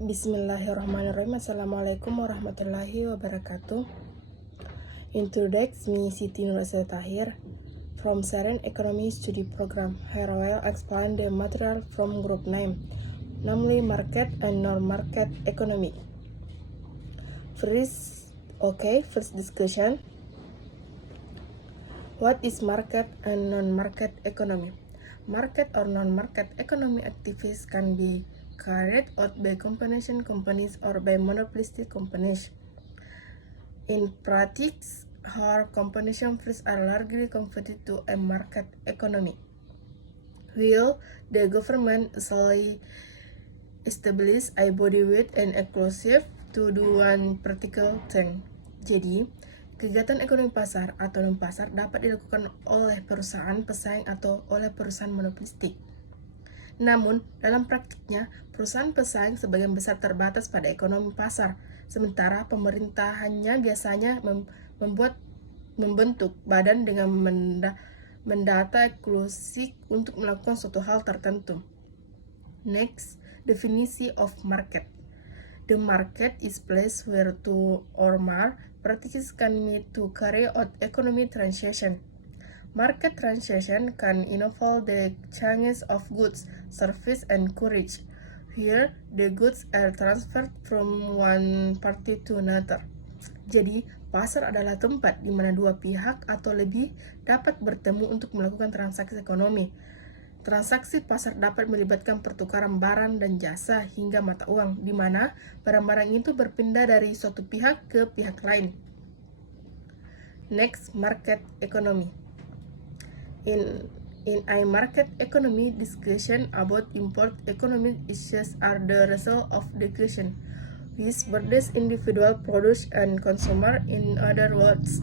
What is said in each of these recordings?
Bismillahirrahmanirrahim. Assalamualaikum warahmatullahi wabarakatuh. Introduce me Siti Nurasa Tahir from Seren Economy Study Program. Here I will explain the material from group name, namely market and non-market economy. First discussion. What is market and non-market economy? Market or non-market economy activities can be carried out by combination companies or by monopolistic companies. In practice, our combination fields are largely converted to a market economy, while the government usually establish a body with an exclusive to do one particular thing. Jadi, kegiatan ekonomi pasar atau non-pasar dapat dilakukan oleh perusahaan pesaing atau oleh perusahaan monopolistik. Namun, dalam praktiknya, perusahaan pesaing sebagian besar terbatas pada ekonomi pasar, sementara pemerintahannya biasanya membentuk badan dengan mendata eksklusif untuk melakukan suatu hal tertentu. Next, definisi of market. The market is place where two or more parties can meet to carry out economic transaction. Market transaction can involve the exchange of goods, service, and courage. Here, the goods are transferred from one party to another. Jadi, pasar adalah tempat di mana dua pihak atau lebih dapat bertemu untuk melakukan transaksi ekonomi. Transaksi pasar dapat melibatkan pertukaran barang dan jasa hingga mata uang, di mana barang-barang itu berpindah dari suatu pihak ke pihak lain. Next, market economy. In a market economy, discussion about important economic issues are the result of discussion which borders individual produce and consumer. In other words,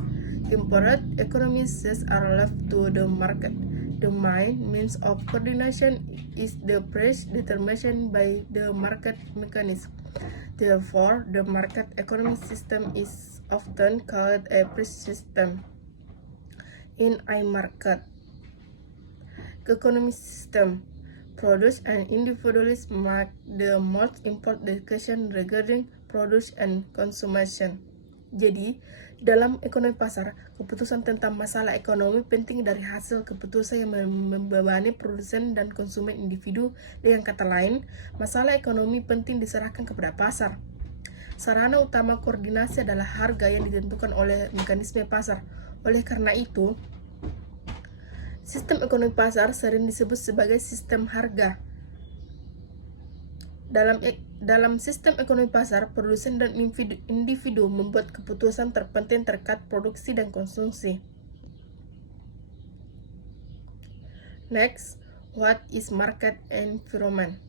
important economic issues are left to the market. The main means of coordination is the price determined by the market mechanism. Therefore, the market economic system is often called a price system. In a market economic system, produce and individuals make the most important discussion regarding produce and consumption. Jadi, dalam ekonomi pasar, keputusan tentang masalah ekonomi penting dari hasil keputusan yang membebani produsen dan konsumen individu. Dengan kata lain, masalah ekonomi penting diserahkan kepada pasar. Sarana utama koordinasi adalah harga yang ditentukan oleh mekanisme pasar. Oleh karena itu, sistem ekonomi pasar sering disebut sebagai sistem harga. Dalam sistem ekonomi pasar, produsen dan individu membuat keputusan terpenting terkait produksi dan konsumsi. Next, what is market environment?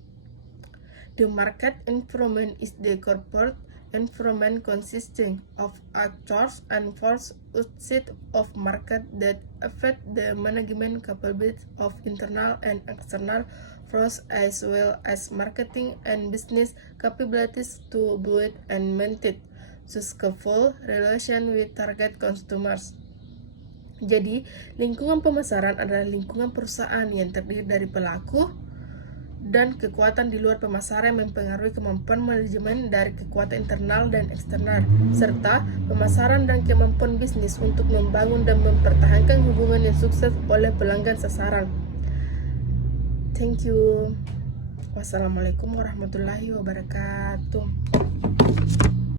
The market environment is the corporate environment consisting of actors and forces outside of market that affect the management capabilities of internal and external forces as well as marketing and business capabilities to build and maintain successful relation with target customers. Jadi, lingkungan pemasaran adalah lingkungan perusahaan yang terdiri dari pelaku dan kekuatan di luar pemasaran yang mempengaruhi kemampuan manajemen dari kekuatan internal dan eksternal, serta pemasaran dan kemampuan bisnis untuk membangun dan mempertahankan hubungan yang sukses oleh pelanggan sasaran. Thank you. Wassalamualaikum warahmatullahi wabarakatuh.